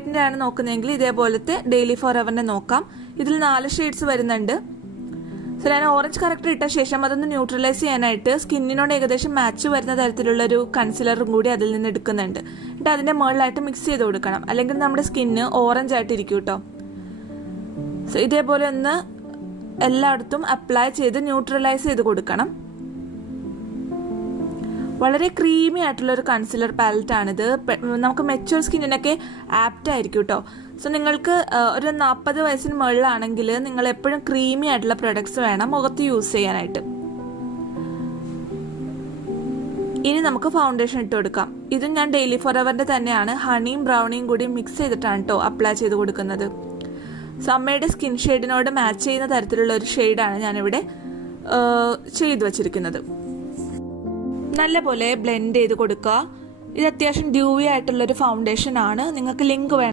ലൈറ്റിൻ്റെ ആണ് നോക്കുന്നതെങ്കിൽ ഇതേപോലത്തെ ഡെയിലി ഫോർ എവറിനെ നോക്കാം. ഇതിൽ 4 ഷെയ്ഡ്സ് വരുന്നുണ്ട്. സോ ഞാൻ ഓറഞ്ച് കറക്റ്റ് ഇട്ട ശേഷം അതൊന്ന് ന്യൂട്രലൈസ് ചെയ്യാനായിട്ട് സ്കിന്നിനോട് ഏകദേശം മാച്ച് വരുന്ന തരത്തിലുള്ളൊരു കൺസീലറും കൂടി അതിൽ നിന്ന് എടുക്കുന്നുണ്ട്. എന്നിട്ട് അതിൻ്റെ മുകളിലായിട്ട് മിക്സ് ചെയ്ത് കൊടുക്കണം, അല്ലെങ്കിൽ നമ്മുടെ സ്കിന്ന് ഓറഞ്ച് ആയിട്ട് ഇരിക്കും കേട്ടോ. സോ ഇതേപോലെ ഒന്ന് എല്ലായിടത്തും അപ്ലൈ ചെയ്ത് ന്യൂട്രലൈസ് ചെയ്ത് കൊടുക്കണം. വളരെ ക്രീമി ആയിട്ടുള്ളൊരു കൺസീലർ പാലറ്റാണിത്. നമുക്ക് മെച്യൂർ സ്കിന്നിനൊക്കെ ആപ്റ്റ് ആയിരിക്കും കേട്ടോ. സോ നിങ്ങൾക്ക് ഒരു 40 വയസ്സിന് മുകളിലാണെങ്കിൽ നിങ്ങൾ എപ്പോഴും ക്രീമി ആയിട്ടുള്ള പ്രൊഡക്ട്സ് വേണം മുഖത്ത് യൂസ് ചെയ്യാനായിട്ട്. ഇനി നമുക്ക് ഫൗണ്ടേഷൻ ഇട്ട് കൊടുക്കാം. ഇതും ഞാൻ ഡെയിലി ഫോർ എവറിന്റെ തന്നെയാണ്. ഹണിയും ബ്രൗണിയും കൂടി മിക്സ് ചെയ്തിട്ടാണ് കേട്ടോ അപ്ലൈ ചെയ്ത് കൊടുക്കുന്നത്. സോ അമ്മയുടെ സ്കിൻ ഷെയ്ഡിനോട് മാച്ച് ചെയ്യുന്ന തരത്തിലുള്ള ഒരു ഷെയ്ഡാണ് ഞാനിവിടെ ചെയ്തു വച്ചിരിക്കുന്നത്. നല്ലപോലെ ബ്ലെൻഡ് ചെയ്ത് കൊടുക്കുക. ഇത് അത്യാവശ്യം ഡ്യൂവി ആയിട്ടുള്ളൊരു ഫൗണ്ടേഷൻ ആണ്. നിങ്ങൾക്ക് ലിങ്ക് വേണം